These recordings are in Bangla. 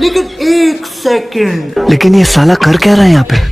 लेकिन एक सेकंड, लेकिन ये साला कर क्या रहा है यहाँ पे?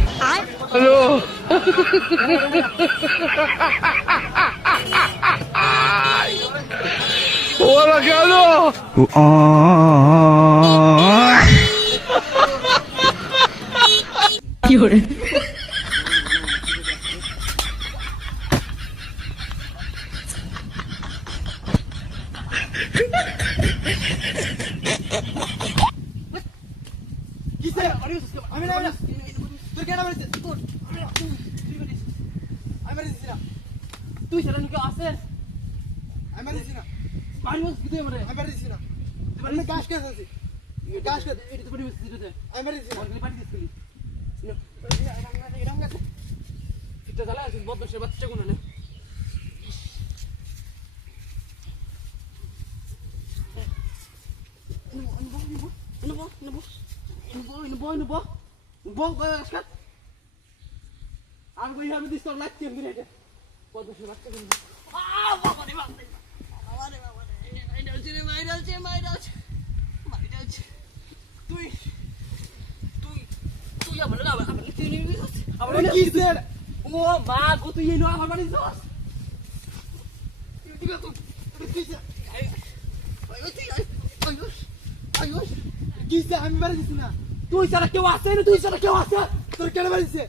তুই সেটা নিকে আসে আমি মারিছি না পানি মত দিতে আমারে আমি মারিছি না মানে গাছ কে আছে গাছ কে এটা তো পড়ি দিতে আমি মারিছি না আমি পানি দিছিলি এরকম গাছ এটা জ্বালা আছে বদমাশের বাচ্চা কোন না আমি কই আমি দিছ তোর লাগছে আমি রে বদমাশের বাচ্চা কোন বাবা রে বাবা রে বাবা রে মাইরালছে তুই আমার না আমার তুই নিবি আমার কি স্যার ও মা গো তুই এই নো আমার বাড়ি যাস তুই আয়ুষ কি স্যার আমি বাড়ি দিছি না তুই সারা কেউ আছে না তুই সারা কেউ আছে তোর কেন বাড়িছে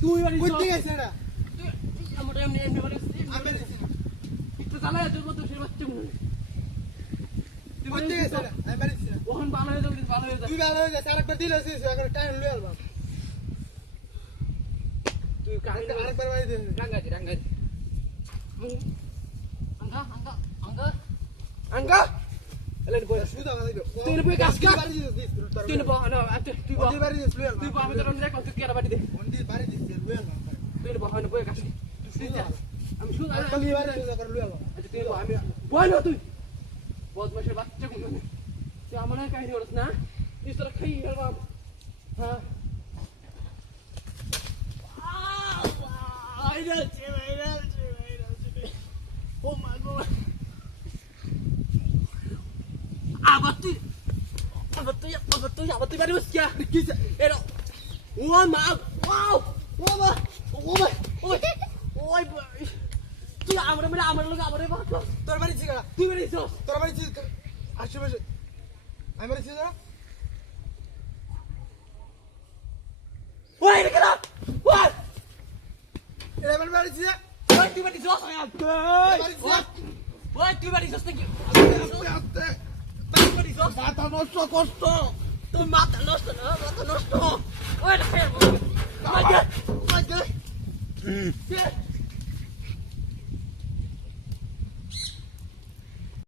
তুই বাড়ি কই থেকে গেছে না তুই আমার এমনি বাড়ি আমি বাড়ি দিছি একটু জ্বালা তোর মত সে বাচ্চা মনে তুই কই থেকে গেছে আমি বাড়ি দিছি ওখান ভালো হয়ে যাবে তুই ভালো হয়ে যা আরেকবার দিলে আছে আরেকবার টাইম লই আলবা তুই আরেকবার বাড়ি দে রাঙ্গাজি আঙ্গা এলেন কই সুদা বাড়ি দে তুই বই কাজ কা তুই বই না তুই বাড়ি দিস লই আলবা তুই আমি তোর রে কত কি আর বাড়ি দে মন্দির বাড়ি দিস লই আলবা তুই বই না বই কাজ তুই যা আমি সুদা আমি বাড়ি দিস করে লই আলবা আচ্ছা তুই আমি বই না তুই বদমাশের বাচ্চা কোন তুই আমার কাহিনী বলছ না তুই তোর খাই আলবা হ্যাঁ আইরাছে ও মা গো আবার তুই বাড়ি বস কিয়া কি এরা ও মা ওয়াও ও মা ওই তুই আমার লোক আমারে বাদ তোর বাড়ি ছিগা তুই বাড়ি ছিস তোর বাড়ি ছিস আশেপাশে আমি বাড়ি ছিস না ওই রে কেন ওই এরা আমার বাড়ি ছিস ওই তুই বাড়ি ছিস ওই তুই বাড়ি ছিস নাকি মাথা নষ্ট কষ্ট তোর মাথা নষ্ট না মাথা নষ্ট ওই